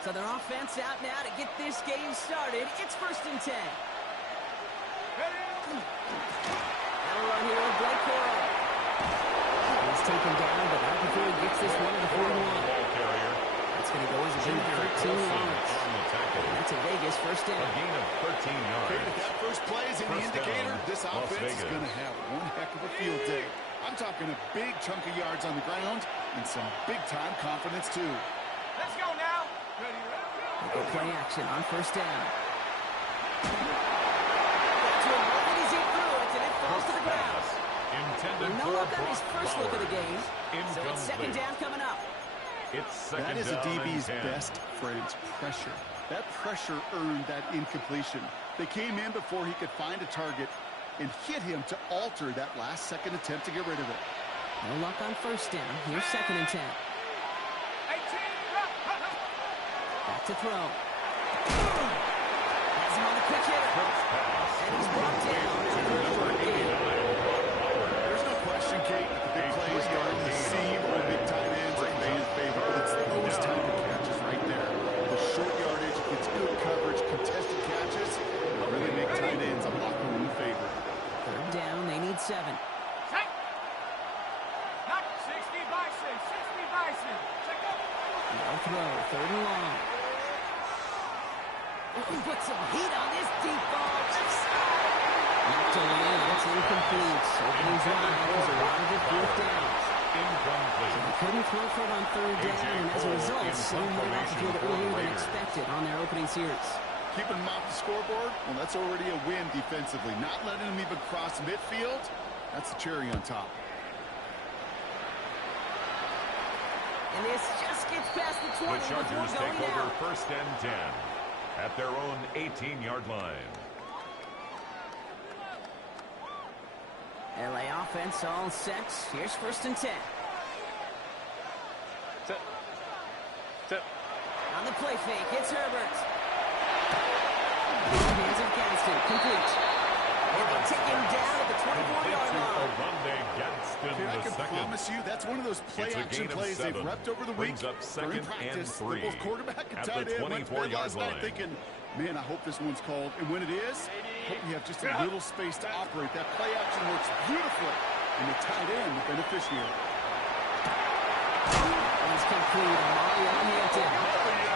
So their offense out now to get this game started. It's 1st and 10. That'll run here with Blake Corum. He's taken down, but right before he gets this one to the 41. That's going to go as a gain of 13 yards. That's a Vegas 1st down. A gain of 13 yards. Okay, if that first play is any indicator, this offense is going to have one heck of a field day. I'm talking a big chunk of yards on the ground and some big-time confidence, too. Let's go now. They go play action on 1st down. Got to avoid as he threw it, and it falls to the ground. Intended No look on his first look of the game. So it's 2nd down coming up. That is a DB's best friend, pressure. That pressure earned that incompletion. They came in before he could find a target and hit him to alter that last-second attempt to get rid of it. No luck on 1st down. Here's 2nd and 10. Back to throw. Has him on the quick hitter. And he's brought down. There's no question, Kate, that the big plays guarding the seam or the big tight ends are in favor. It's those type of catches right there. The short yardage, it's good coverage, contested catches, really make tight ends a locker room favorite. 3rd down, they need 7. Not 60 Bison, 60 Bison. No throw, 3rd and long. Put some heat on this deep ball. Left side. Knocked away, that's incomplete. Opening drive was arrived at 4th down. Incomplete. So they couldn't throw for it on 3rd down, and as a result, someone went off the field earlier than expected on their opening series. Keeping them off the scoreboard, well, that's already a win defensively. Not letting them even cross midfield, that's the cherry on top. And this just gets past the 20 The Chargers before take going over out. 1st and 10 at their own 18-yard line. LA offense all set. Here's 1st and 10. On the play fake, it's Herbert. Hands of Gadsden, complete. And they take him down at the 24-yard line. Okay, I can promise you that's one of those play-action plays they've repped over the week. During practice, both quarterback and tight end went to bed last night thinking, man, I hope this one's called. And when it is, hope you have just a little space to operate. That play-action works beautifully. And the tight end, the beneficiary. He's complete. Mario Hampton.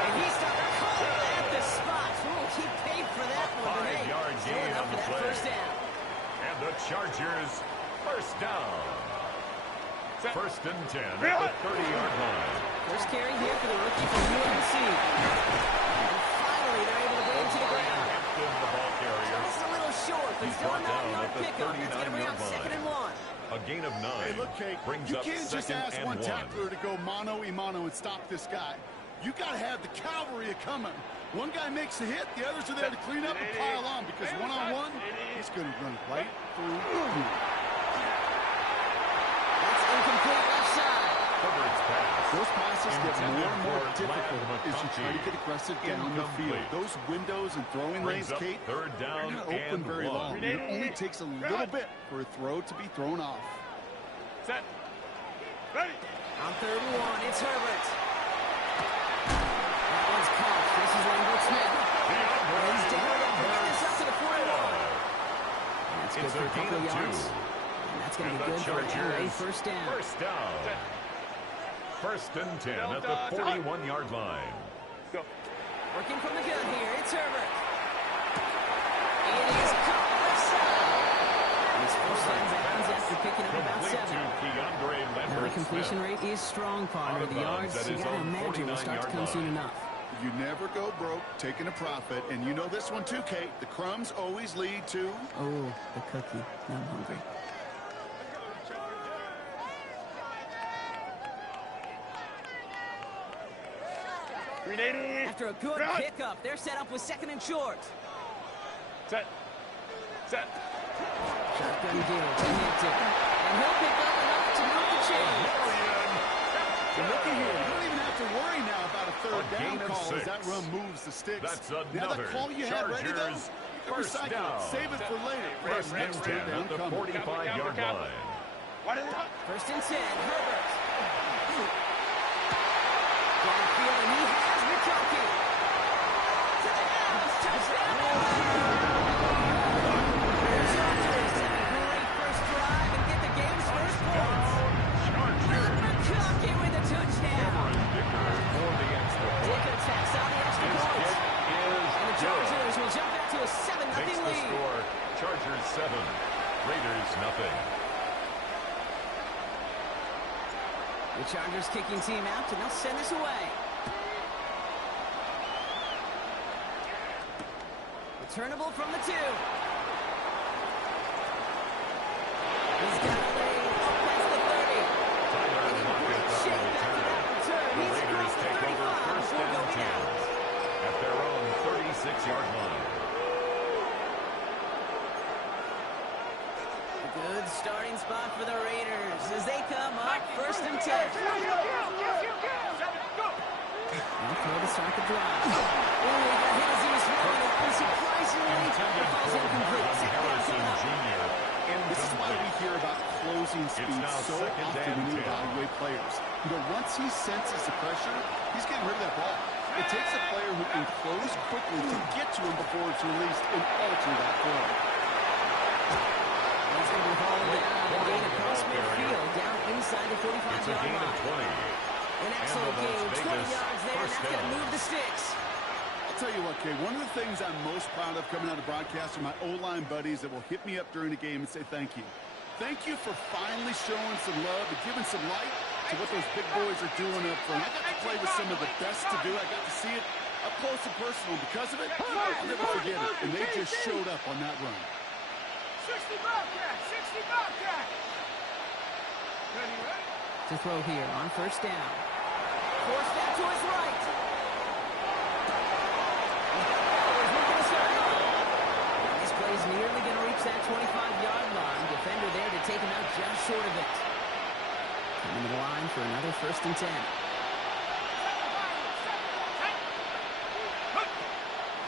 And he started calling at the spot. Oh, he paid for that one. 5-yard gain on the play. 1st down. And the Chargers 1st down. 1st and 10 at the 30-yard line. First carry here for the rookie from UNC. And finally, they're able to bring him to the ground. Hampton, the ball carrier. Just a little short, but He's still a brought down 9-yard at the pickup. That's going to bring up 39-yard 2nd and 1. A gain of 9. Hey, look, Kate, brings you up can't just 2nd ask and one 1. tackler to go mano-a-mano and stop this guy. You got to have the cavalry coming. One guy makes a hit, the others are there to clean up and pile on because one-on-one, he's going to run right through you. That's incomplete left side. Herbert's pass. Those passes get more and more Intended for difficult Ladd as you try to get aggressive down the field. Incomplete. Those windows and throwing Brings lanes, up Kate, 3rd down they're not open and very 1. long. It only takes a little bit for a throw to be thrown off. Set. Ready. On 3rd and 1, it's Herbert. That one's caught. This is Lambert Smith. He's down. They'll bring this up to the 41. And that's good It's for a a couple gain of of yards. 2. And that's going to And be the good for an LA Chargers 1st down. 1st down. 1st and 10 at the 41-yard line. Go. Working from the gun here, it's Herbert. It is caught left side. He's first down bounds after picking up about Complete 7. to Keandre Now, the Lambert completion Smith. rate is strong, partner. Out of The bounds yards, at you his got to own imagine, will start to 49-yard come soon line. enough. You never go broke taking a profit, and you know this one too, Kate. The crumbs always lead to... Oh, the cookie. Now I'm hungry. After a good pickup, they're set up with 2nd and short. Set. Set. Shotgun deal to Hampton. And he'll pick up enough to move the chains. And look at here. You don't even have to worry now about a 3rd A down gain of call 6. as that run moves the sticks. That's now another the call you had ready, though, Chargers you can 1st recycle down. it. Save it for later. 1st and Next 10 third down at the coming. 45-yard line. What is it? 1st and 10, Herbert. Got a feeling he has Rikoki. kicking team out, and they'll send this away. Returnable from the 2. He's got a lead up past the 30. And in great shape after that return. He's across the 35 before going out. At their own 36-yard line. A good starting spot for the Raiders as they come up first and 10. They'll throw to start the drive. Oh, he got hit as he was throwing it. And surprisingly, the ball's incomplete. Harrison Jr. And this is why we hear about closing speed so often when we evaluate players. You know, once he senses the pressure, he's getting rid of that ball. It takes a player who can close quickly to get to him before it's released and alter that throw. That's going to be hauled down and gain across midfield down inside the 45-yard line. An excellent game, 20 yards there, and that's going to move the sticks. I'll tell you what, Kay, one of the things I'm most proud of coming out of broadcast are my O-line buddies that will hit me up during the game and say thank you. Thank you for finally showing some love and giving some light to what those big boys are doing up front. I got to play with some of the best to do. I got to see it up close and personal. Because of it, I'll never forget it. And they just showed up on that run. 60 Bobcat! 60 Bobcat! Ready? To throw here on first down. Force that to his right. This play's nearly going to reach that 25-yard line. Defender there to take him out just short of it. Coming to the line for another first and 10.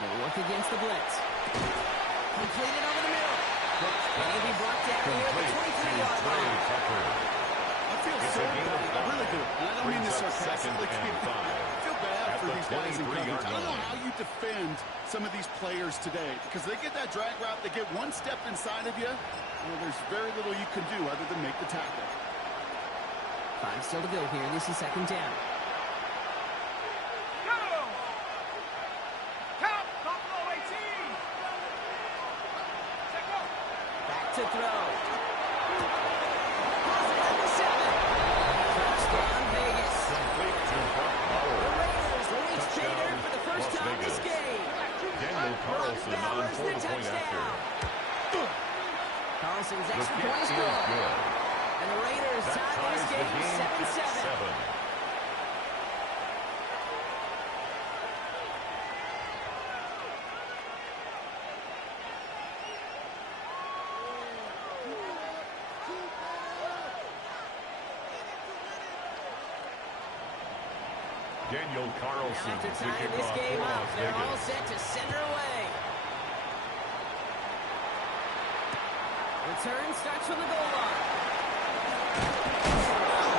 They'll work against the blitz. Completed over the middle. And he'll be brought down here at the 23-yard line. I feel so bad. I really do. And I don't mean this sarcastically. I feel bad for these guys in coverage. I don't know how you defend some of these players today because they get that drag route, they get one step inside of you, well, there's very little you can do other than make the tackle. 5 still to go here. This is second down. Go! Count! Buffalo 18! Set go! Back to throw. Has it at the 7. Touchdown, Vegas. The Raiders reach pay dirt for the first time this game. Daniel Carlson on for the point after. Carlson's extra point is good. And the Raiders tie this game 7-7. Daniel Carlson Now to to tie kick this off game for up. Las They're all Vegas. set to send her away. Return starts from the goal line.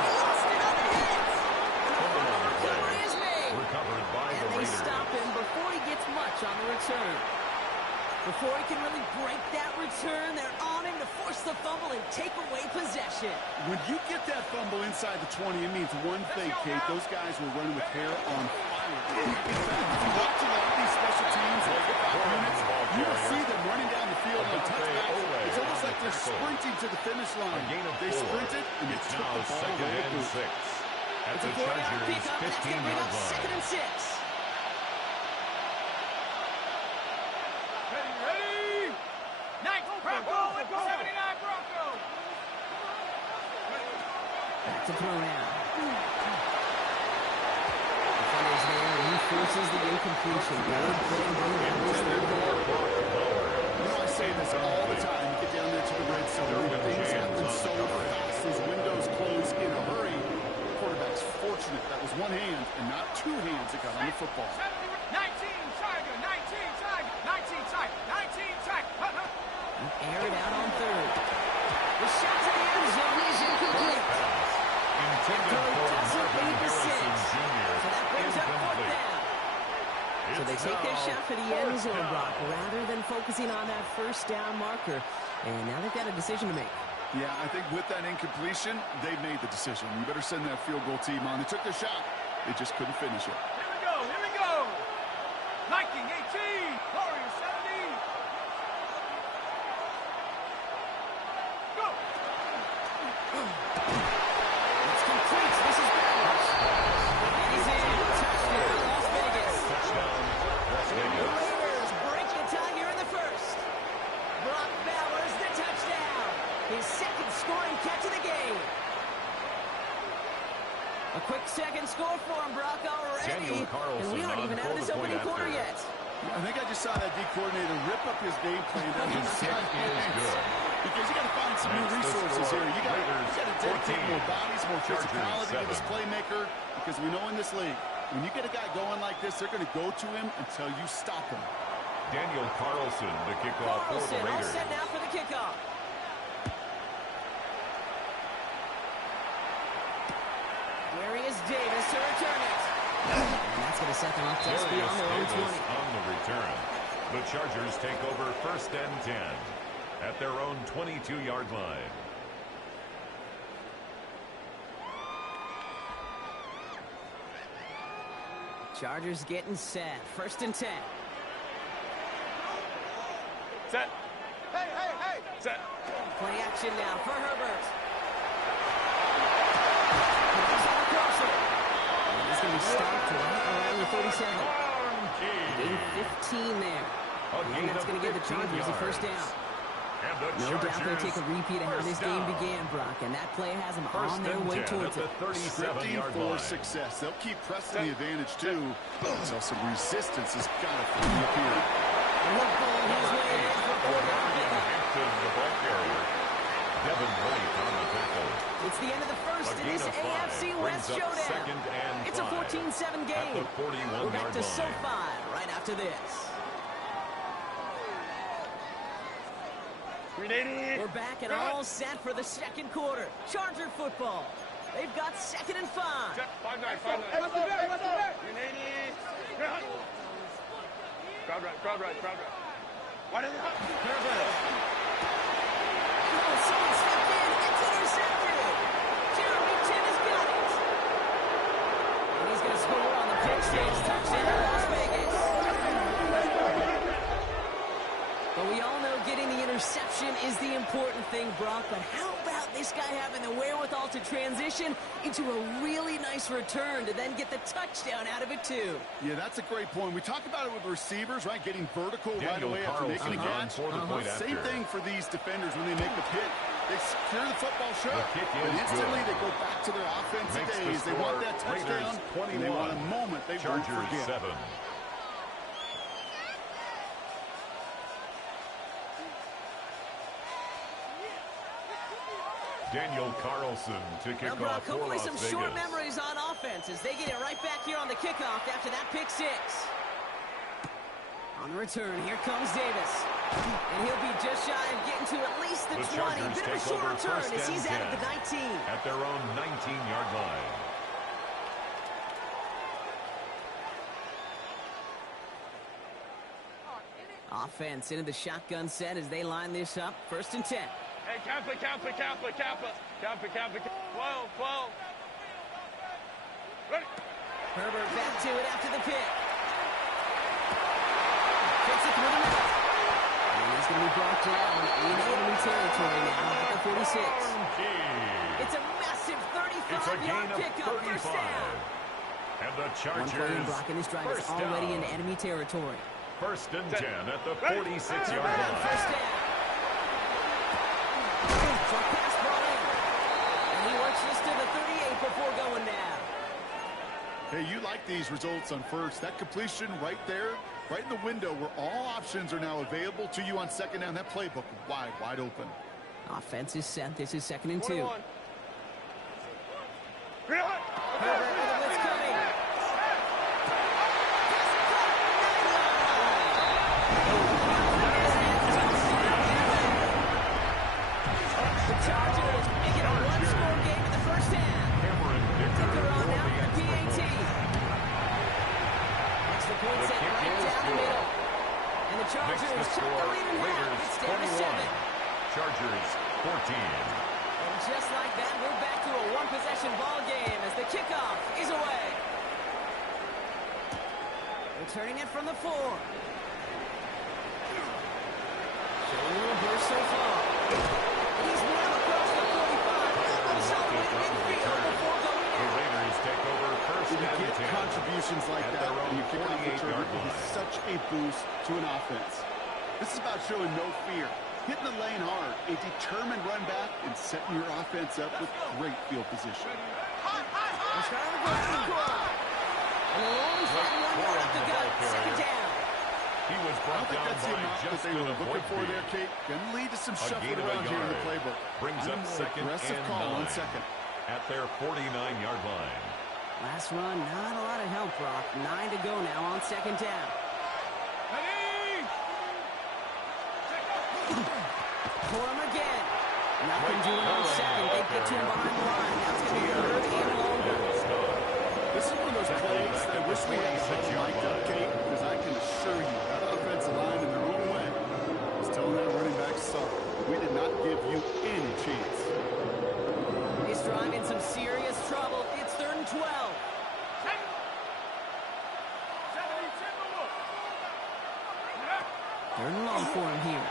Lost it on the hits. Recovery is made. Recovered by And the they Raiders. stop him before he gets much on the return. Before he can really break that return, they're on him to force the fumble and take away possession. When you get that fumble inside the 20, it means one thing, Kate. Those guys were running with hair on fire. In fact, if you watch a lot of these special teams and units, you will see them running down the field on touchbacks. It's almost like they're sprinting to the finish line. They sprinted, and they It's took now the ball second right and through. 6. At It's the a 4-yard Chargers' pickup. That's going to bring up 15-yard second line. and 6. Ready? Night Bronco! 79 Bronco! Back to throw now. Defender's there, and he forces the incompletion. Good play, bring down this third down. You know, I say this all the time. You get down there to the red zone, Derwin things James happen on so the coverage. fast. Those windows close in a hurry. The quarterback's fortunate that was one hand and not two hands that got on the football. 19 Tiger! 19 Tiger! 19 Tiger! 19 Tiger! Air it out on third. The shot to the end zone is incomplete. Intended Throw for doesn't Marvin lead to 6. Harrison Jr. So that brings up fourth Incomplete. down. So they It's take their now shot for the end fourth zone, down. Brock, rather than focusing on that first down marker. And now they've got a decision to make. Yeah, I think with that incompletion, they made the decision. You better send that field goal team on. They took their shot. They just couldn't finish it. Here we go! Here we go! Viking 18! Warriors 17! Go! It's complete. This is Bradley. second score for him, Brock, already. And we aren't even out of this opening quarter yet. I think I just saw that D coordinator rip up his game plan down his set is good. Because you got to find some new resources here. You got to dedicate more bodies, more physicality to this playmaker. Because we know in this league, when you get a guy going like this, they're going to go to him until you stop him. Daniel Carlson, the kickoff for the Raiders. All set now for the kickoff. Darius Davis to return it. And that's going to set them up just beyond their own 20. On the return. The Chargers take over 1st and 10 at their own 22-yard line. Chargers getting set. 1st and 10. Set. Hey, hey, hey. Set. Play action now for Herbert. He's going to be stopped right around the 37. Gain 15 there. And that's going to give the Chargers a first down. No doubt they'll take a repeat of how this game began, Brock, and that play has them on their way towards it. Scripting for success. They'll keep pressing the advantage, too. So some resistance has got to be up here. The ball carrier. Devin White on the tackle. It's the end of the first in this AFC West showdown. It's a 14-7 game. We're back to SoFi right after this. We're back and all set for the second quarter. Charger football. They've got 2nd and 5. 5-9. Crowd right. What is it? Someone stepped in. It's intercepted. Jeremy Chin has got it. And he's going to score on the pick six. Touchdown, Las Vegas. But we all know getting the interception is the important thing, Brock. But how about this guy having the wherewithal to transition into a really nice return to then get the touchdown out of it, too? Yeah, that's a great point. We talk about it with receivers, right? Getting vertical right away after making a catch. Same thing for these defenders when they make the pick. They secure the football short, but instantly they go back to their offensive days. They want that touchdown, and they want a moment they won't forget. 7. Daniel Carlson to kick off for hopefully Las some Vegas. short memories on offense as they get it right back here on the kickoff after that pick six. On the return, here comes Davis. And he'll be just shy of getting to at least the 20. Bit of a short return as he's out at the 19. At their own 19-yard line. Offense into the shotgun set as they line this up. 1st and 10. Hey, camp it. 12. Ready. Herbert back to it after the pick. Gets it through the middle. And he's going to be brought down in enemy territory now at the 46. It's a massive 35-yard pickup. First down. And the Chargers. One play in blocking this drive is already in enemy territory. 1st and 10 at the 46-yard line. First down. Pass ball in. And he works this to the 38 before going down. Hey, you like these results on first. That completion right there, right in the window where all options are now available to you on 2nd down. That playbook wide open. Offense is set. This is 2nd and 2. Herbert with a blitz coming. The Chargers make it a one-score game in the first half. Ticker on now for the PAT. Makes the point set right down the middle. And the Chargers cut the lead in half. It's down to 7. Chargers 14. And just like that, we're back to a one-possession ball game as the kickoff is away. Returning it from the 4. Showing a little burst so far. He's now across the 45. Somewhere in midfield before going The out. Raiders take over 1st When you and get 10. contributions like At that, their own and you kick off the 48-yard trigger, it is line. such a boost to an offense. This is about showing no fear, hitting the lane hard, a determined run back, and setting your offense up with great field position. He was brought down by just they were looking for there, Kate. Going to lead to some shuffling around here in the playbook. Brings up second and call on second. At their 49-yard line. Last run, not a lot of help, Brock. 9 to go now on second down. Ready? For him again. Nothing doing on second. They get to him behind the line. Now it's going to be third and longer. This is one of those plays that I wish we had mic'd up, Kate, because I can assure you that offensive line in their own way is telling that running back, sorry, we did not give you any chance. He's driving some serious trouble. It's third and 12. Third and long for him here.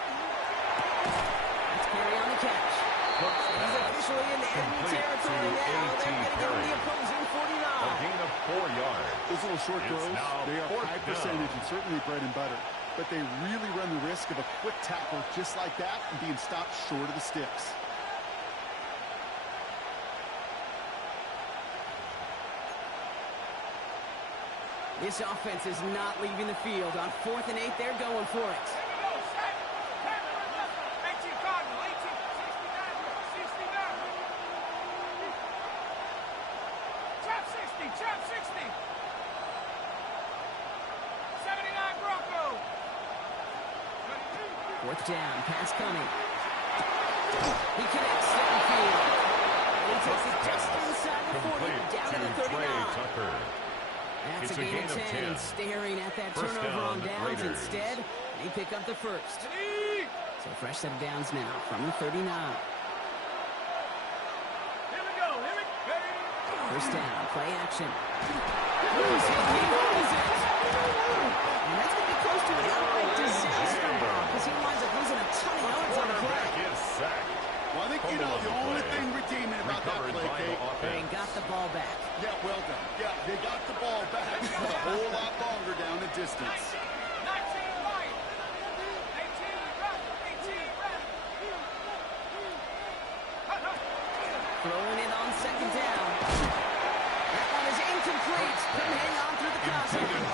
Let's carry on the catch. He's officially in the enemy territory now. They're going to get him the opposing 49. A gain of 4 yards. Those little short throws, they are high percentage and certainly bread and butter. But they really run the risk of a quick tackle just like that and being stopped short of the sticks. This offense is not leaving the field. On 4th and 8, they're going for it. Trap 60. 79 Bronco. 4th down, pass coming. He connects downfield. He takes it just inside the 40, down to the 39. That's a gain of 10, and staring at that turnover on downs instead. They pick up the first. So fresh set of downs now from the 39. First down, play action. And that's going to be close to an outright disaster, because he winds up losing a ton of yards on the play. Well, I think, the only thing redeeming about that play, Kate, they got the ball back. Yeah, well done. Yeah, they got the ball back, but a whole lot longer down the distance. 19 right. 18 Throwing it on second down. That one is incomplete. Couldn't hang on through the contact.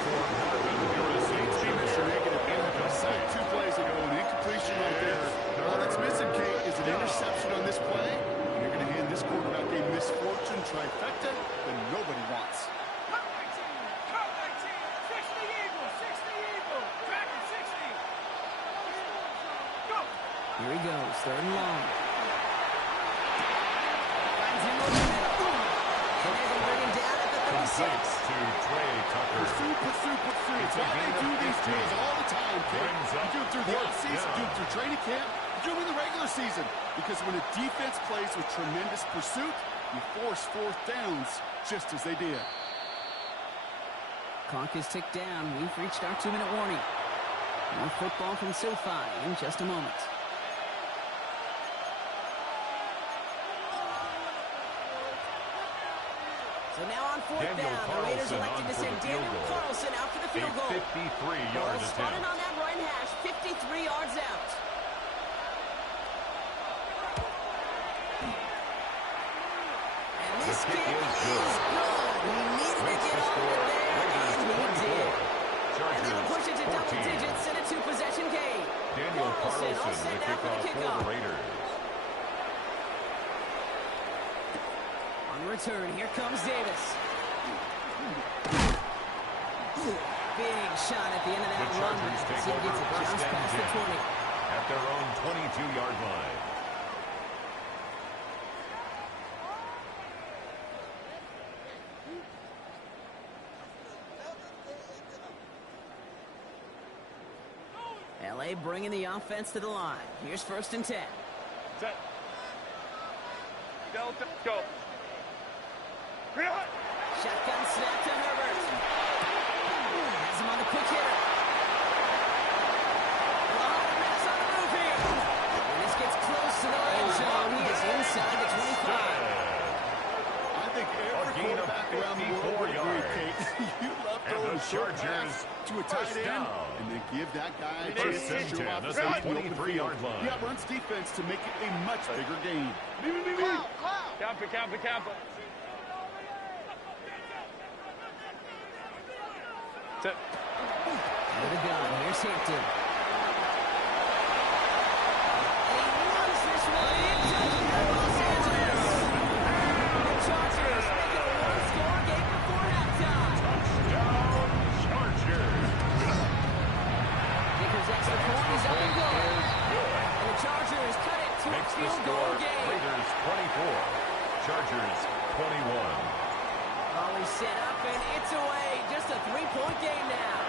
Sacked 2 plays ago, an incompletion right there. All that's missing, Kate, is an interception on this play. And you're going to hand this quarterback a misfortune trifecta that nobody wants. Cut 19. 60 Eagles. 60 Eagles. Track 60. Go. Here he goes, third and long. Finds him over the middle. And they're going to bring him down at the 36. To Trey Tucker. Pursuit. It's why they do these drills all the time, Kate. You do it through the offseason, you do it through training camp, you do it in the regular season. Because when a defense plays with tremendous pursuit, you force 4th downs just as they did. Clock is ticked down. We've reached our 2-minute warning. More football from SoFi in just a moment. So now on 4th down, the Raiders elected to send Daniel Carlson out for the field goal. 53-yard attempt. Spotted on that right hash, 53 yards out. And this kick is good. He needed to get over it there, and he did. And that'll push it to double digits and a 2-possession game. Daniel Carlson all set the now for the kickoff. for the Raiders. On return, here comes Davis. Big shot at the end of that run. He gets it just past the 20. At their own 22-yard line. LA bringing the offense to the line. Here's 1st and 10. Set. Delta, go. Shotgun snap to Herbert. Has him on the quick hitter. Max on the move here. And this gets close to the red zone. He is inside the 25. I think every quarterback around the world would agree, Kate. You love throwing a short pass to a tight end and then give that guy a chance to show off his 23-yard line. Yeah, runs defense to make it a much bigger game. Campa. Out of the gun. Here's Hampton. And he runs this one into Los Angeles. The Chargers make it a one-score game before halftime. Touchdown, Chargers. Kickers extra point is up and good. And the Chargers cut it to a Makes the field score goal game. Raiders 24, Chargers 21. Always set up and it's away. Just a three-point game now.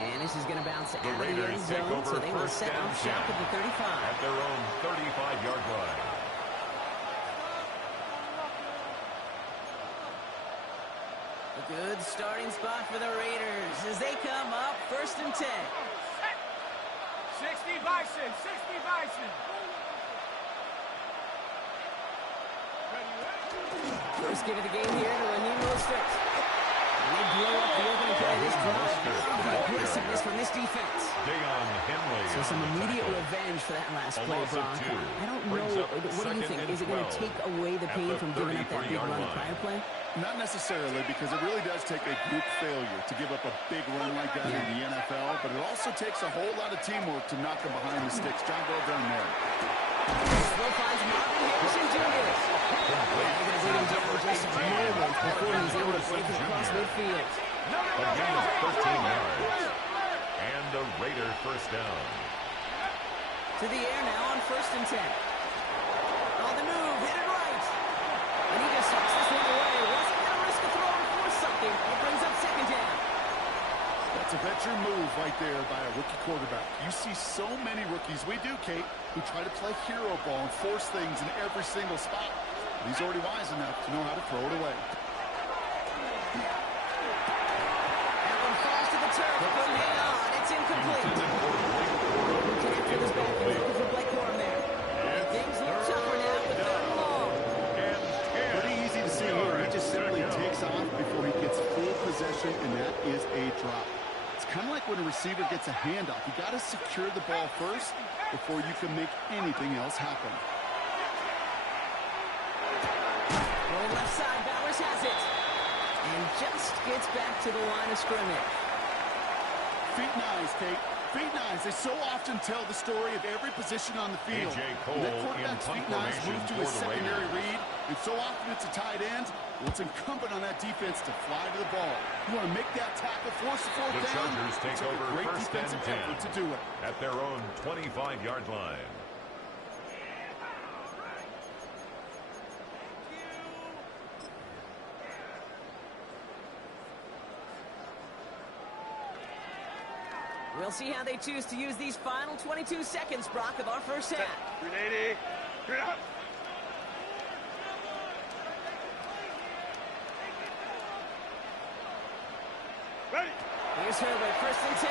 And this is going to bounce out The of the Raiders end take zone, over so they will first set down up shop 10 at the 35. at their own 35-yard line. A good starting spot for the Raiders as they come up first and 10. 60 Bison, 60 Bison. First give of the game here to Raheem Mostert. And they blow up the opening play of this drive. The aggressiveness from this defense. Deion Henley. So some immediate revenge for that last play, Brock. I don't know. What do you think? Is it going to take away the pain from giving up that big run the prior play? Not necessarily, because it really does take a group failure to give up a big run like that in the NFL, but it also takes a whole lot of teamwork to knock them behind the sticks. John, well done there. Still finds Marvin Harrison Jr. They're going to bring him down just moments before he's able to break it across midfield. A gain of 13 yards. And the Raider first down. To the air now on first and 10. On the move, hit it right. And he just sucks this one away. Wasn't going to risk a throw and force something. It brings up second down. That's a veteran move right there by a rookie quarterback. You see so many rookies, we do, Kate, who try to play hero ball and force things in every single spot. He's already wise enough to know how to throw it away. That one falls to the turf. Couldn't hang on. It's incomplete. Connect with his back. He's looking for Blake Corum there. Things look tougher now with third and long. Pretty easy to see here. He just simply takes off before he gets full possession, and that is a drop. It's kind of like when a receiver gets a handoff. You got to secure the ball first before you can make anything else happen. Going left side, Bowers has it. And just gets back to the line of scrimmage. Feet and eyes, Kate. Feet and eyes. They so often tell the story of every position on the field. A.J. Cole When that in quarterback's feet and eyes punt move to formation his for the secondary Raiders. read, and so often it's a tight end, well, it's incumbent on that defense to fly to the ball. You want to make that tackle, force the fourth The down. Chargers take It's a over great first and defensive 10 effort to do it. at their own 25-yard line. We'll see how they choose to use these final 22 seconds, Brock, of our first half. 380. Ready. Here's Herbert, first and 10.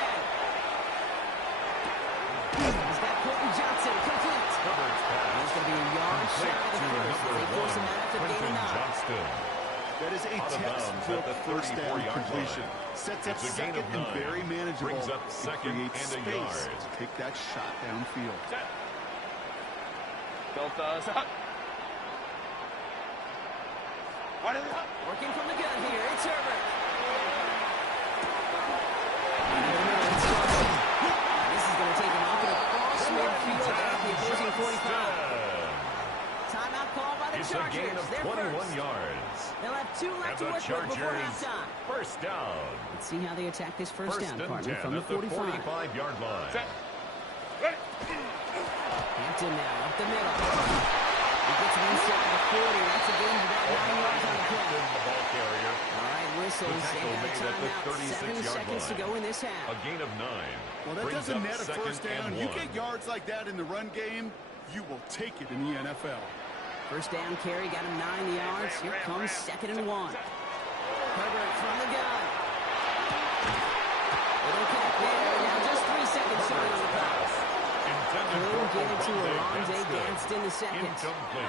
He's got Quentin Johnson, complete. Herbert's pass. He's going to be a yard shy of the first. They force him out after gain Quentin of 9. Johnston. That is a Out of bounds textbook at the first down 34-yard completion. line. Sets up It's a gain second of and 9. very manageable. Brings up It second creates and a space yard. to take that shot downfield. Set. Delta. Set. What is it? Working from the gun here, it's Herbert. This is going to take him off and across midfield at the opposing 45. Timeout call by the It's a Chargers. gain of They're 21 first. yards. They'll have 2 And left to the work with before Chargers halftime. first down. Let's see how they attack this first First down, and partner, 10 from the at the 45. 45-yard line. Set. Ready. Hampton now up the middle. He gets him inside the 40. That's a gain of about 9 yards on the play. The ball carrier. All right, whistles. The tackle They got a made at the timeout. 7 36-yard seconds to line. go in this half. A gain of 9. Well, that Brings doesn't up net a second first down. and You 1. get yards like that in the run game, you will take it in the NFL. First down carry got him 9 yards. Here comes second and 1. Herbert from the gun. It'll connect there. Now just 3 seconds short on the pass. Couldn't get it to Alonde Gadsden in the second.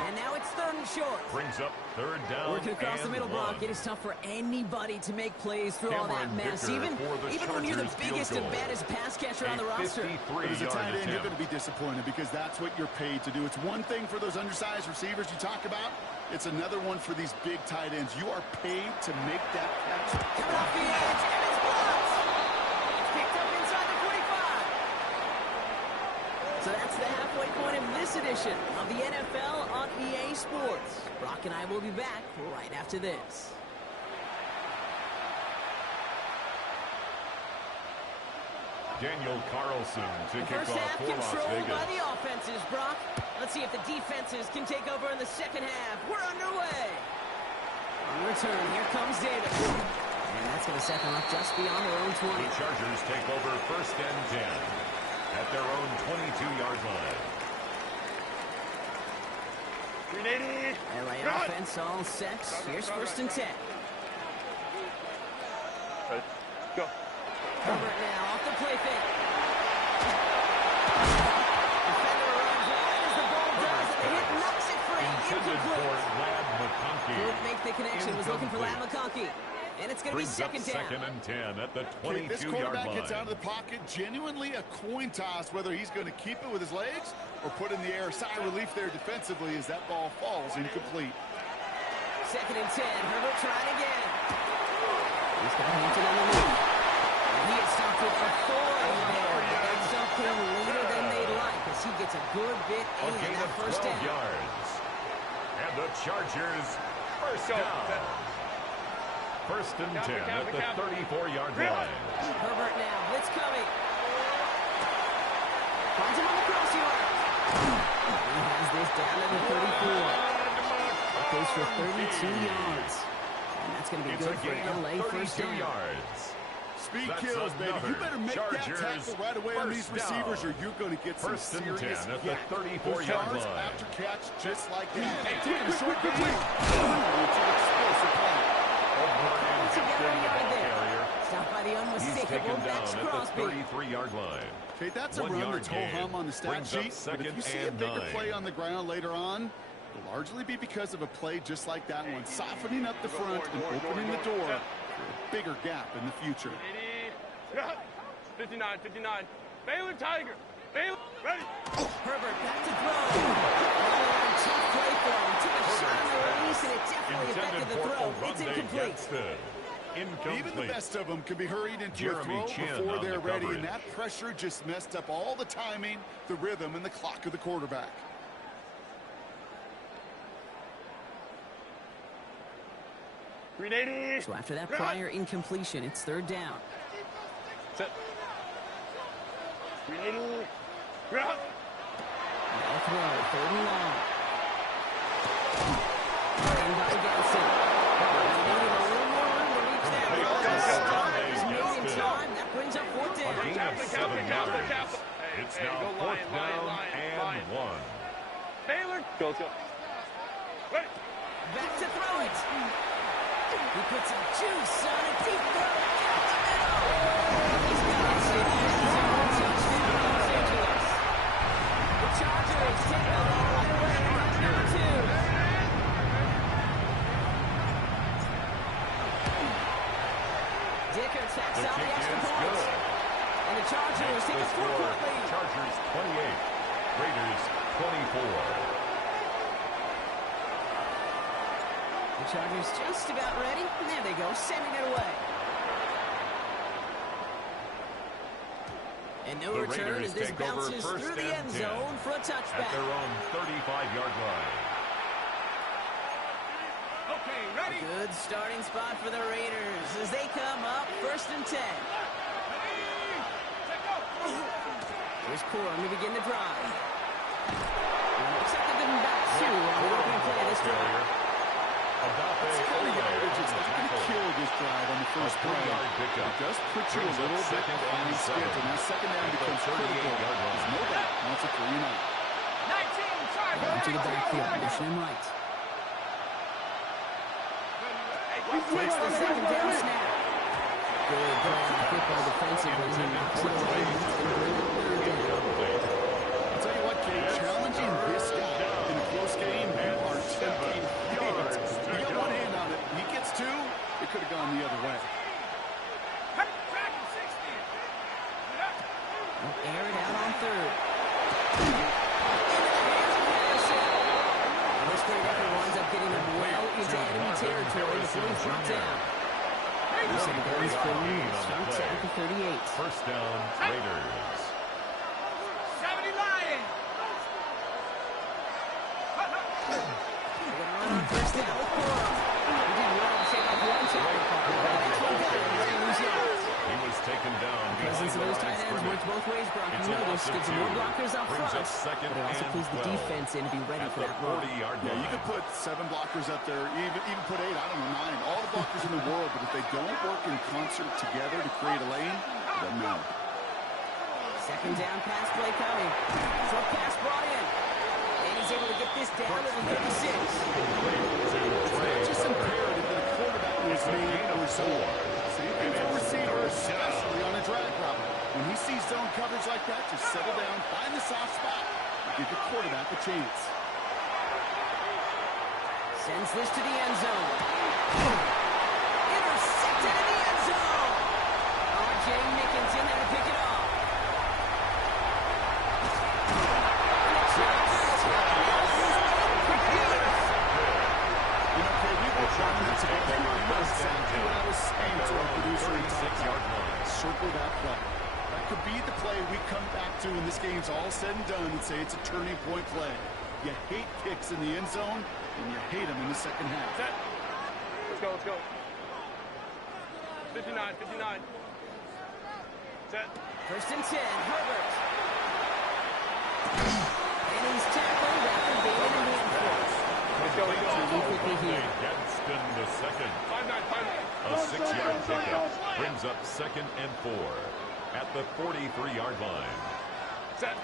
And now it's 3rd and short. Brings up 3rd down. Working across the middle block. It is tough for anybody to make plays through all that mess. Even when you're the biggest and baddest pass catcher on the roster. As a tight end, you're going to be disappointed because that's what you're paid to do. It's one thing for those undersized receivers you talk about. It's another one for these big tight ends. You are paid to make that catch. Coming off the edge, and it's blocked. It's picked up inside the 45. So that's the halfway point of this edition of the NFL on EA Sports. Brock and I will be back right after this. Daniel Carlson to kick First off half for Las controlled Vegas. by the offenses, Brock. Let's see if the defenses can take over in the second half. We're underway. On return, here comes Davis. And that's going to set them up just beyond their own 20. The Chargers take over 1st and 10 at their own 22-yard line. LA offense all set. Here's 1st and 10. Go. Herbert now off the play fake. Defender runs right as the ball does, and the hit knocks it free. Intended for Incomplete. Lad McConkey. Couldn't make the connection. Was looking for Lad McConkey. And it's going to be Brings up second down. 2nd and 10 at the Okay, this 22-yard quarterback line. gets out of the pocket, genuinely a coin toss whether he's going to keep it with his legs or put in the air. Sigh of relief there defensively as that ball falls incomplete. 2nd and 10. Herbert trying again. He's got Hampton underneath. And he has something authority there. That's something later than they'd like as he gets a good bit A in gain that of 12 first down. yards. And the Chargers first down. 1st and 10 at the 34-yard line. Herbert now. Blitz coming. Finds him on the cross yard. He has this down to the 34. It goes for 32 yards. And that's going to be It's good a for gain of LA first 32 down. yards. Speed That's kills, baby. You better make Chargers that tackle right away on these first down. receivers or you're going to get some 1st and 10 serious at the yak. 34-yard Those yards line. after catch just like that. Take a short complete. It's an explosive play. Together yard there. Carrier. Stopped by the He's unmistakable taken down Max at Crosby. the 33-yard line. Okay, that's a 1 run yard that's whole gain. hum on the stat Brings up sheet. But if 2nd you see a and bigger 9. play on the ground later on, it'll largely be because of a play just like that one, softening up the front and opening the door for a bigger gap in the future. 59. Baylor Tiger. Baylor, ready. Herbert back to throw. Tough play for him. Took a shot on the release, and it definitely affected the throw. It's incomplete. Even the best of them can be hurried into Jeremy a throw Chin before on they're the ready, coverage. and that pressure just messed up all the timing, the rhythm, and the clock of the quarterback. So after that prior incompletion, it's 3rd down. Set. They'll throw, 3rd and long. And by Gadsden. Needing a little more room to reach that ball. He's made in time. That brings up 4th A down. gain of 7 yards. It's now 4th down and 1. Baylor. Go. Ready. Back to throw it. He puts some juice on a deep throw. Down the middle. He's got it in the end zone. Touchdown, Los Angeles. The Chargers take the lead right away. Number 2. Dicker tacks The out the kick extra is point. good. And the Chargers Makes take the a score 4-point lead. Chargers 28, Raiders 24. The Chargers just about ready. And there they go, sending it away. And no The return Raiders as this take over bounces 1st through the and end 10 zone for a at touchback. their own 35-yard line. Okay, ready. Good starting spot for the Raiders as they come up 1st and 10. Here's Corum to begin the drive. And it looks like they've been back two on the opening play of this drive. It's kind of garbage. It's not going to kill this drive on the first play. It does put you a little bit behind schedule. And that second down becomes critical. There's no doubt. Wants a 3 and out. 19, Chargers. Down to the backfield, motion him right. Takes the second down snap. Good play on the football defensively. He knocks it away. And bring it 3rd down. Okay, challenging this guy in a close game, you are tempting fate. You got one hand on it. He gets two. It could have gone the other way. Air it out on third. This playmaker winds up getting him well into enemy territory before he's brought down. This one goes for straight down to 38. First down, Raiders. 70 Lions. Run on first down with Cora. He did well to shake off one tackle. That's one guy who's going to lose yards. He was taken down. Presence of those tight ends works both ways, Brock. You notice gives some more blockers up front, but it also clues the defense in to be ready for that run. Yeah, you could put 7 blockers up there, even put 8, I don't know, 9, all the blockers in the world, but if they don't work in concert together to create a lane, it doesn't matter. Second down pass play coming. Short pass brought in. And he's able to get this down to the 36. It's just imperative that a quarterback knows man or zone. Same for receiver, especially on a drag route. When he sees zone coverage like that, just settle down, find the soft spot, and give your quarterback a chance. Sends this to the end zone. Intercepted in the end zone. R.J. Mickens in there to pick it off. Circle that play. That could be the play we come back to when this game's all said and done and say it's a turning point play. You hate picks in the end zone, and you hate them in the second half. Set. Let's go. 59. Set. First and 10, Herbert. And he's tackled after being in the enforce. Let's go. Quickly here. Gadsden the second. 5-9. A 6-yard pickup brings up 2nd and 4 at the 43-yard line. Set.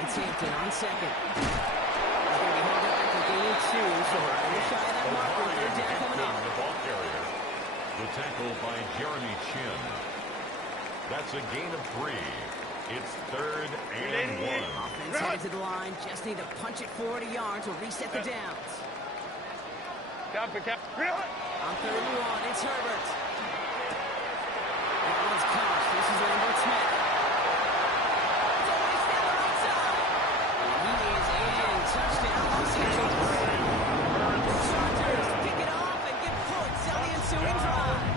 It's Hampton on second. He's going to be held up after gain 2, so we're going to shy of that mark with third down coming up. The ball carrier. The tackle by Jeremy Chin. That's a gain of 3. It's 3rd and 1. Offense headed to the line. Just need to punch it forward a yard to reset the downs. Down for cap. On 3rd and 1, it's Herbert. That one's caught. This is Lambert Smith. Always down the right side. And he is in. Touchdown, Los Angeles. The Chargers pick it off and get points on the ensuing drive.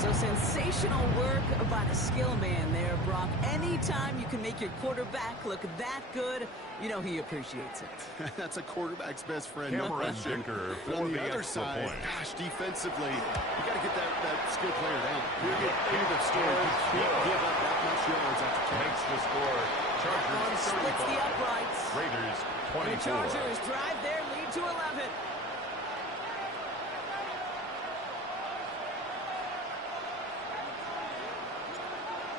So sensational work by the skill man there, Brock. Anytime you can make your quarterback look that good, you know he appreciates it. That's a quarterback's best friend, no Cameron question. Dicker But for on the the other extra side, point. gosh, defensively, you got to get that skill player down. Period of story. You can't give up that much yards after catch. Makes the score. Chargers Splits the 35. uprights. Raiders And the 24. Chargers drive their lead to 11.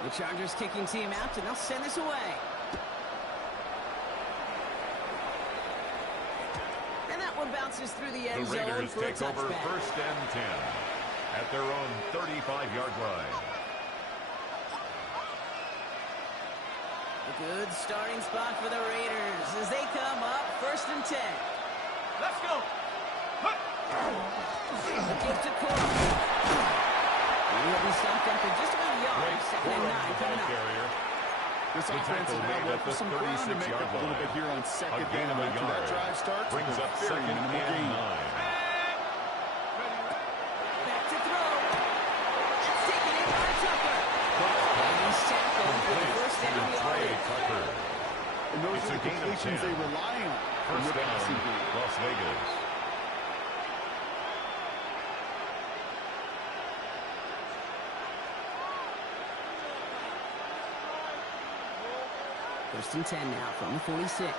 The Chargers kicking team out, and they'll send this away. And that one bounces through the end The zone Raiders for a take over touchback. 1st and 10 at their own 35-yard line. A good starting spot for the Raiders as they come up 1st and 10. Let's go. A gift to Cora. He will be stopped after just about a yard. 2nd and 9 coming up. Carrier. This The offense tackle is now made at left the with some ground to make 36-yard up a little line. bit here on second A gain down. of a After yard. that drive starts, Brings it's a up very 2nd minimal and gain. 9. Back to throw. It's taken in by Tucker. And he's tackled for the first down Trey yardage. Tucker. And those It's are a the gain of completions 10. they rely on. First down, Las Vegas. First and 10 now from the 46.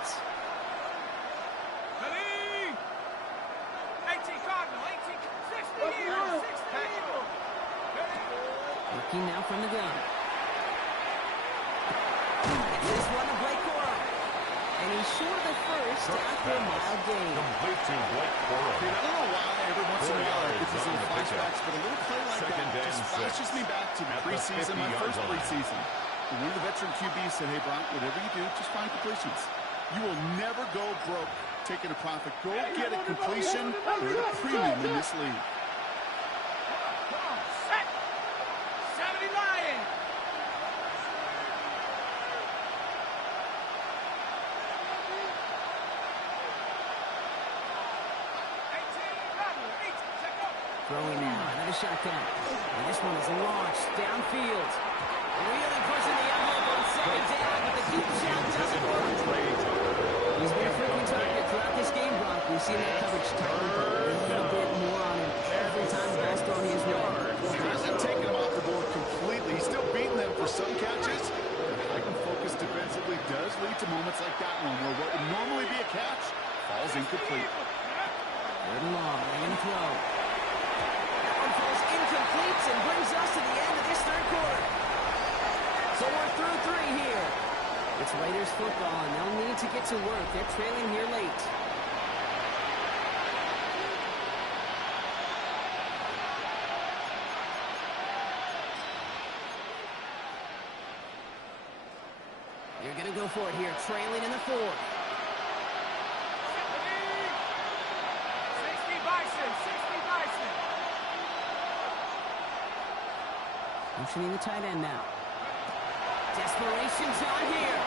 Khalid! 18 Cardinal, 18, 60 Eagle, 60 Eagle. Looking now from the gun. It's this one to Blake Cora. And he's short of the first after a mild gain. Complete to Blake Cora. I don't know why every once in a while I get these little Yards on the flashbacks, but a little play like Second that and just 6 flashes me back to the at the preseason, my 50-yard first line. preseason. And one of the veteran QBs said, hey, Brock, whatever you do, just find completions. You will never go broke taking a profit. Go get a completion or a premium in this league. Set. 70 Lions. 18 Rebel. 18. Check up. Throwing now, another shotgun. And this one is launched downfield. Really pushing the envelope on second down, but the deep shot doesn't work. He's been a freaking target throughout this game, Brock. We've seen that coverage tighten up a little bit more on him every time the ball's thrown his way. Well, he hasn't taken him off the board completely. He's still beating them for some catches. But heightened focus defensively does lead to moments like that one, where what would normally be a catch falls incomplete. Third and long, and throw. That one falls incomplete and brings us to the end of this third quarter. So we're through 3 here. It's Raiders football, and they'll need to get to work. They're trailing here late. You're going to go for it here, trailing in the 4th. 60 Bison. 60 Bison. Motioning the tight end now. Desperation time here.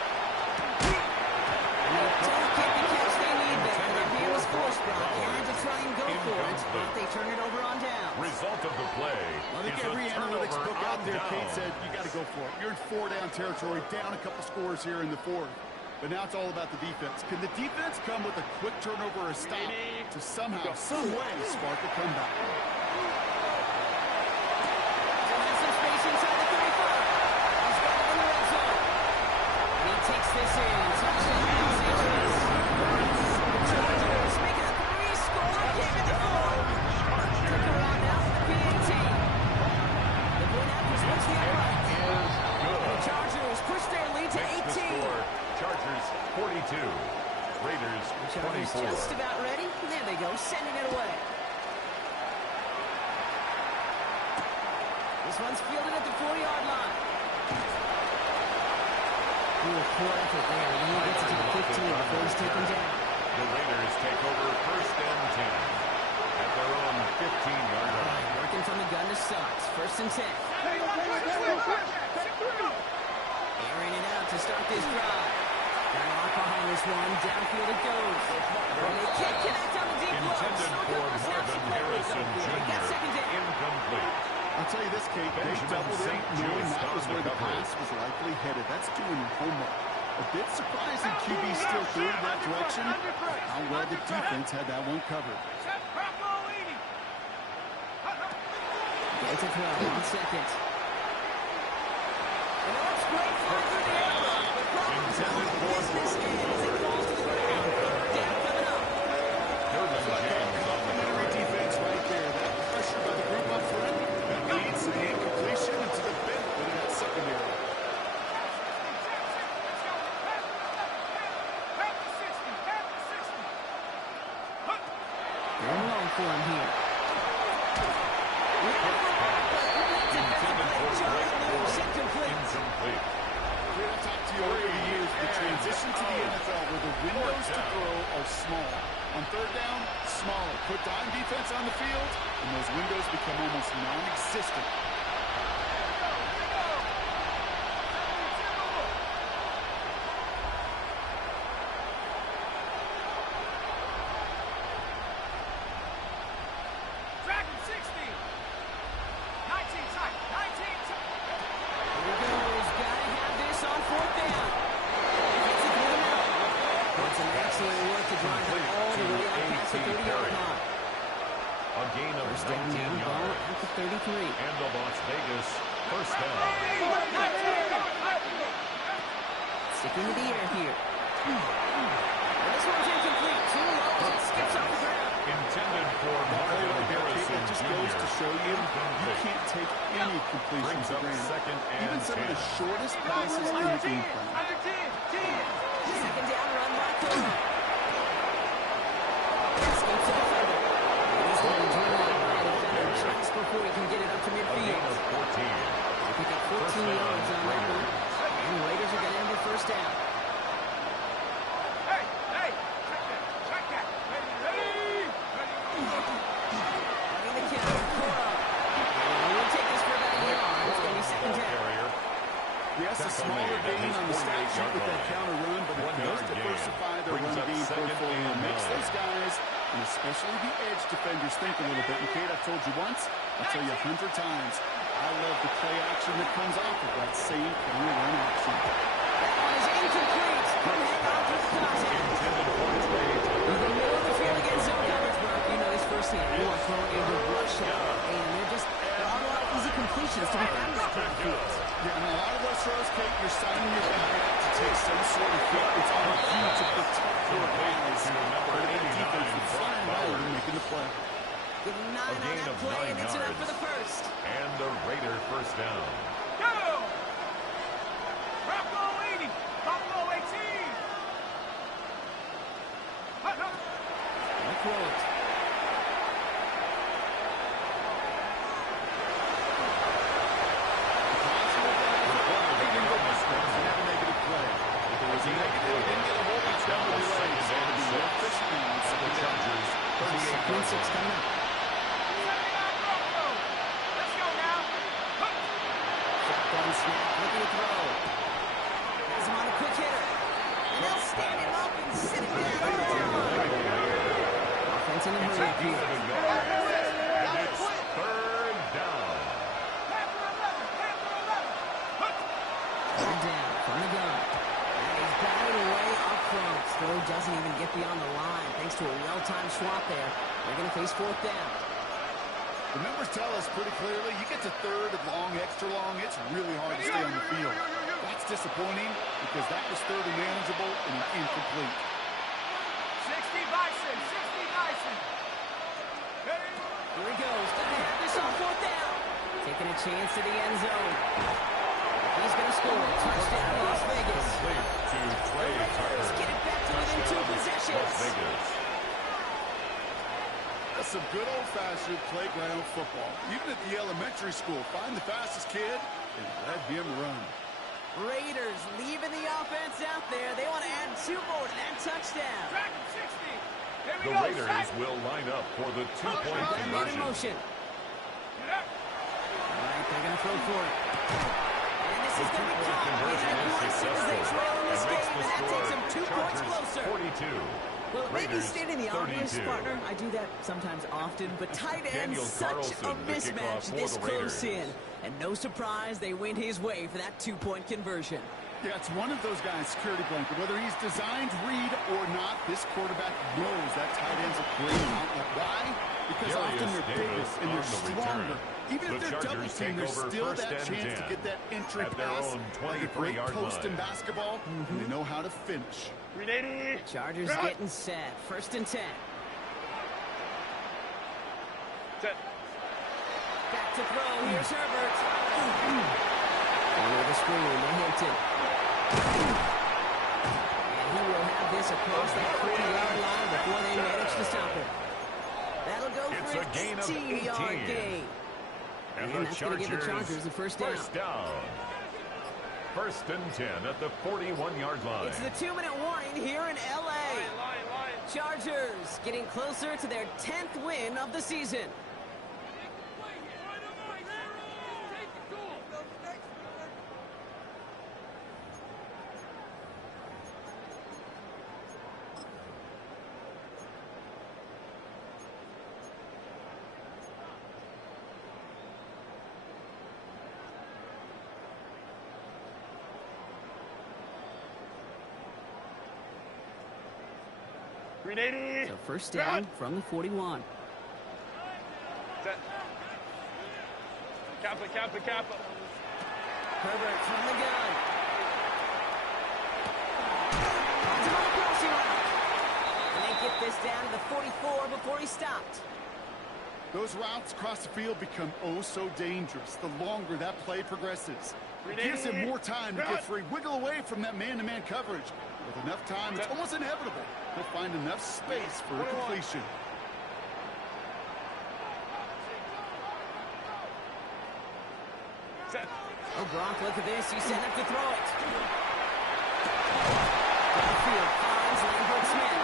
And they don't get the catch they need there. Their hand was forced, Brock. They had to try and go for it, but they turn it over on down. Result of the play I think is every a analytics turnover book out on there, down. Kate said, you got to go for it. You're in 4-down territory, down a couple scores here in the 4th. But now it's all about the defense. Can the defense come with a quick turnover or a stop to somehow, some way, spark a comeback? Still has some space inside the 35. He's got it in the red zone. And he takes this in. Touchdown, St. Louis. The Chargers make it a 3-score game in the 4th. Took around now for the PAT. The point after switch the upright. The Chargers push their lead to Makes the 18. score Chargers 42, Raiders Chargers 24. just about ready. There they go, sending it away. This one's fielded at the 4-yard line. Ooh, poor effort there. Then he gets it to the 15 before he's taken down. The Raiders take over 1st and 10 at their own 15-yard line. Working from the gun to start. 1st and 10. Airing it out to start this drive. Got a lot behind this one. Downfield it goes. And they can't connect on the deep low. Intended for Marvin Harrison Jr. Incomplete. I'll tell you this, Kate, they Benjamin doubled him St. knowing Just that was on where the the cover. pass was likely headed. That's doing your homework. A bit surprising QB still threw in that direction. How well the defense had that one covered. Set. Bravo 80. Gets a throw. 1 second. And that's great fly through the air. But problems Intended for this end as it falls to the ground. Down coming up. Dervin James on the Complimentary defense right there. That pressure by the group up front that leads to the incompletion and to the benefit of that secondary. Going long for him here. intended for Blake Bortles. Incomplete. Incomplete. Clear I've talked to you over the years, the transition to the NFL where the windows to throw are small. On 3rd down, smaller. Put dime defense on the field, and those windows become almost non-existent. Dragon 60. 19 tight. 19 tight. Here it goes. Gotta have this on 4th down. Gets it through the middle. That's an excellent work to drive it all the way out past the 30-yard line. A gain of First down 19 now, ball yards. at the 33. And the Las Vegas 1st down. Sticking to the air here. And this one's incomplete. Too low. It skips off the ground. Intended for Marvin Harrison It just Jr. goes to show you, you Incomplete. can't take any completion Brings for up granted. 2nd and Even some of the 10. shortest passes in the game plan. Under 10. Second down run by Cooper. Escapes the defender. And he's going to driven out by the defender just before he can get it up to A gain midfield. of 14. They pick up 14 yards on that one. and Raiders are going to have their first down. Hey, hey, check that. Ready? Running the counter, Cora. We'll take this for about a yard. It's going to be second down. Yes, a smaller gain on the stat sheet with that counter run, but it does diversify their run game portfolio. Makes those guys, and especially the edge defenders, think a little bit. And Kate, I've told you once, I'll tell you 100 times, I love the play action that comes off of that same counter run action. That one is incomplete. Couldn't hang on to the contact. In the middle of the field against zone coverage, Mark. You know this firsthand. You are throwing a rush out, and there are a lot of easy completions to be found in that kind of field. Yeah, and a lot of those throws, Kate, you're signing your guy out to take some sort of hit. It's on you to protect your guys. But the defense is flying right and making the play. Give him 9 on that play, and it's enough for the first. And the Raider first down. Go! Bronco 80, Bronco 18. I'll throw it. Six coming up. Let's go now. Shotgun snap, looking to throw. Has him on a quick hitter. And they'll stand him up and sit him down. Offense in the hurry up here. And it's third down. Third down from the gun. And he's got it way up front. Throw doesn't even get beyond the line thanks to a well-timed swap there. They're going to face fourth down. The numbers tell us pretty clearly, you get to third and long, extra long, it's really hard to stay on the field. That's disappointing because that was third and manageable and incomplete. 60 Bison, 60 Bison. Here he goes. Gonna have this on fourth down. Taking a chance to the end zone. He's going to score. Touchdown, Las Vegas. To Trey Tucker. Let's get it back to within 2 possessions. Las Vegas. That's some good old-fashioned playground football. Even at the elementary school, find the fastest kid and let him run. Raiders leaving the offense out there. They want to add 2 more to that touchdown. Track 60. Here we The go. Raiders will line up for the two-point Made in conversion. motion. All right, they're going to throw for it. And this is going to be caught. Conversion is successful They trail in this and makes game, the and that takes them 2 score points closer. Chargers 42. Well, maybe Raiders stating the obvious, 32. partner. I do that sometimes often, but tight end, Daniel such Carlson, a the kickoff mismatch for this the close Raiders. in. And no surprise, they went his way for that 2-point conversion. Yeah, it's one of those guys, security blanket. Whether he's designed read or not, this quarterback knows that tight end's a great outlet. Why? Because Darius often they're Davis bigger and they're on the stronger. return. Even if The they're double Chargers teamed, take there's over still first that and chance 10 to get that entry at their pass. own Like a great 23-yard post in line. basketball, and they know how to finish. 380. Chargers getting set. First and 10. Set. Back to throw. Here's Herbert. Over the screen to Hinton. And he will have this across that 40-yard line before they manage to stop him. That'll go It's for a gain an of 18-yard 18. gain. And And the that's going to give the Chargers the first down. First down. First and 10 at the 41-yard line. It's the 2-minute warning here in L.A. Lion. Chargers getting closer to their 10th win of the season. Grenade. So first down from the 41. Set. Kappa. Herbert from the gun. Finds him on the crossing route. And they get this down to the 44 before he stopped. Those routes across the field become oh so dangerous the longer that play progresses. It gives him more time to get free, wiggle away from that man-to-man coverage. With enough time, it's almost inevitable. He'll find enough space for a completion. Set. Oh, Gronk, look at this. He's setting up to throw it. Downfield finds Lambert Smith.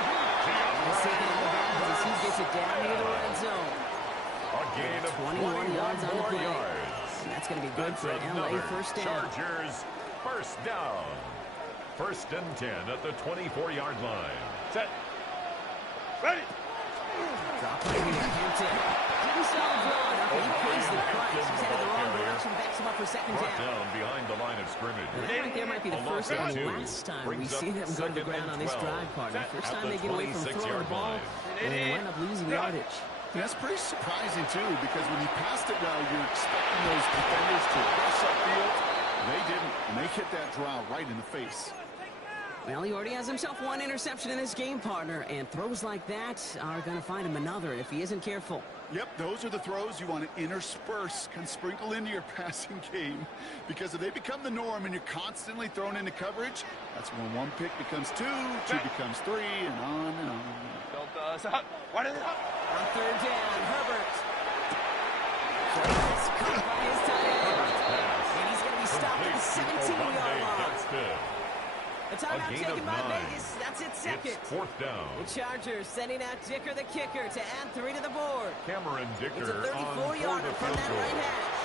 He's taking it out as he gets it down into the red zone. A gain of 21 yards on the play. yards. And that's going to be good for an LA first down. Chargers first down. First and 10 at the 24-yard line. Set. Ready. Drop right here. Hampton. Didn't solve drawn. Okay, he pays the price. He's headed the wrong direction. Backs him up for second Brought down. down behind the line of scrimmage. That right there might be the first and last time we see them go to the ground on this drive, partner. First time they get away from throwing the ball, and they wind up losing yardage. That's pretty surprising, too, because when he passed it well, you're expecting those defenders to rush upfield. They didn't, and they hit that draw right in the face. Well, he already has himself one interception in this game, partner, and throws like that are going to find him another if he isn't careful. Yep, those are the throws you want to intersperse, kind of sprinkle into your passing game, because if they become the norm and you're constantly thrown into coverage, that's when one pick becomes two becomes three, and on and on. Don't stop. What is it? On third down, Herbert. It's caught by his tight end. And he's going to be stopped at the 17-yard line. A timeout taken by Vegas. That's it, second. It's fourth down. The Chargers sending out Dicker the kicker to add 3 to the board. Cameron Dicker It's a 34-yarder from that right hash.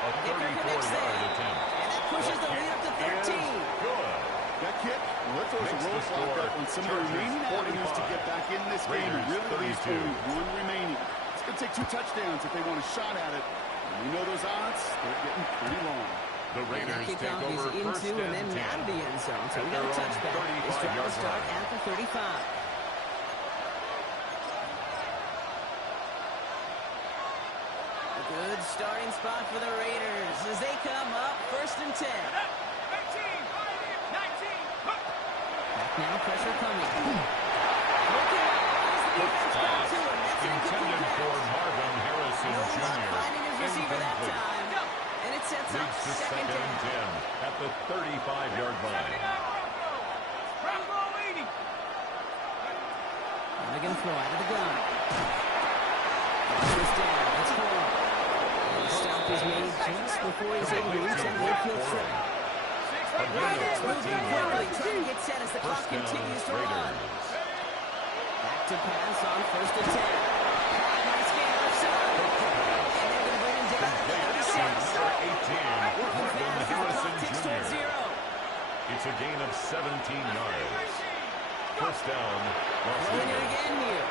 A Dicker connects 34-yard there. attempt. And that pushes the lead up to 13. Good. That kick, what throws a roadblock up on some of the remaining avenues to get back in this game, and really leaves only one remaining. It's going to take 2 touchdowns if they want a shot at it. And we know those odds, they're getting pretty long. The Raiders take Kickoff is over first into and then and 10. out of the end zone. So we At got a their own touchback. This drive will 35-yard start line. at the 35. A good starting spot for the Raiders as they come up first and 10. 19. 19. Back now, pressure coming. Looking up as the defense got to him. That's an incomplete Intended for pass. Marvin Harrison No luck Jr. finding his receiver that Incomplete. time. And it sets up Leads to second second and down. 10 at the 35-yard line. Bravo 80. And they're going to throw out of the gun. First down. Let's go. And the stop is made just before he's able to reach that midfield track. Raiders moving quickly, trying to get set as the clock First down, continues to run. Raiders. Back to pass on first and 10. Nice game outside. And they're going to bring him down at the 36. Number 18, Marvin Harrison Ticks Jr. towards 0. It's a gain of 17 yards. First down, Las Rolling it Vegas. again here.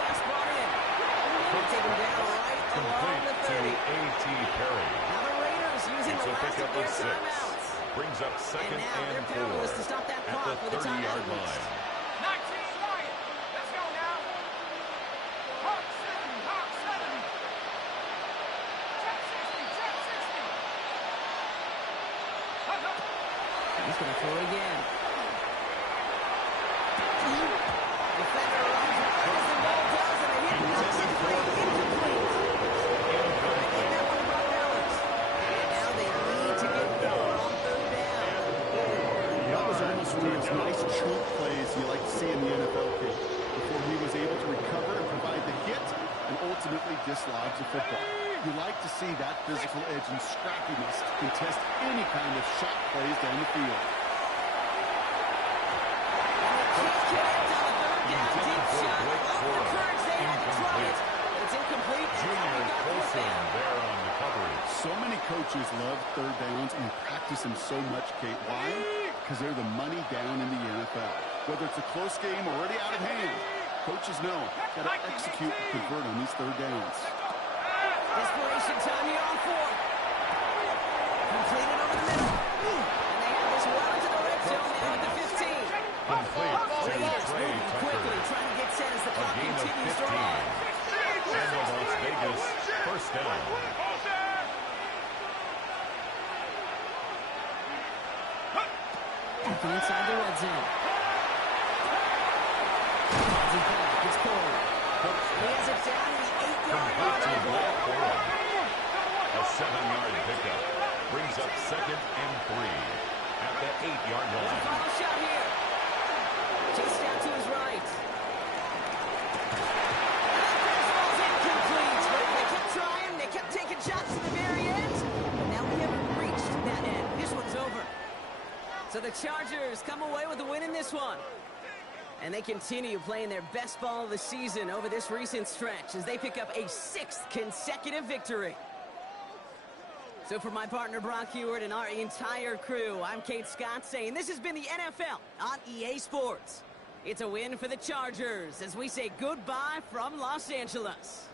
Pass brought in. They'll take him down right along Complete the to 30. A.T. Perry. Now the Raiders using It's the a last of pickup their of 6. timeouts. Brings up second And now and they're 4 powerless to stop that at clock the with a timeout 30-yard at least. line. 19 Lion. Let's go now. Hawk 70. Hawk 70. Jet 60. Jet 60. Hawk, hawk. He's going to throw again. Defender runs right as the ball does, and a hit knocks it free. Incomplete. And that one brought Dallas. And now they need to get going on third down. That was almost one of those nice chunk plays you like to see in the NFL kick, before he was able to recover and provide the hit and ultimately dislodge the football. You like to see that physical edge and scrappiness to contest any kind of shot plays down the field. So many coaches love third downs and practice them so much, Kate. Why? Because they're the money down in the NFL. Whether it's a close game or already out of hand, coaches know got to execute and convert on these third downs. Desperation time here on 4. Completed over the middle. And they have this well into the red zone now at the 15. Complete to Raiders Trey moving quickly, Tucker. trying to get set as the A clock gain of continues 15. to run. And the Las Vegas first down. Back inside the red zone. Hands it back. It's Cole. He has it down to the 8-yard line. Complete to Blake Corum. A 7-yard pickup. Brings up second and 3 at the 8-yard One line. final shot here. Just out to his right. Pass ball's incomplete. But they kept trying. They kept taking shots to the very end. But now we have a Chargers come away with the win in this one. And they continue playing their best ball of the season over this recent stretch as they pick up a 6th consecutive victory. So for my partner Brock Huard and our entire crew, I'm Kate Scott saying this has been the NFL on EA Sports. It's a win for the Chargers as we say goodbye from Los Angeles.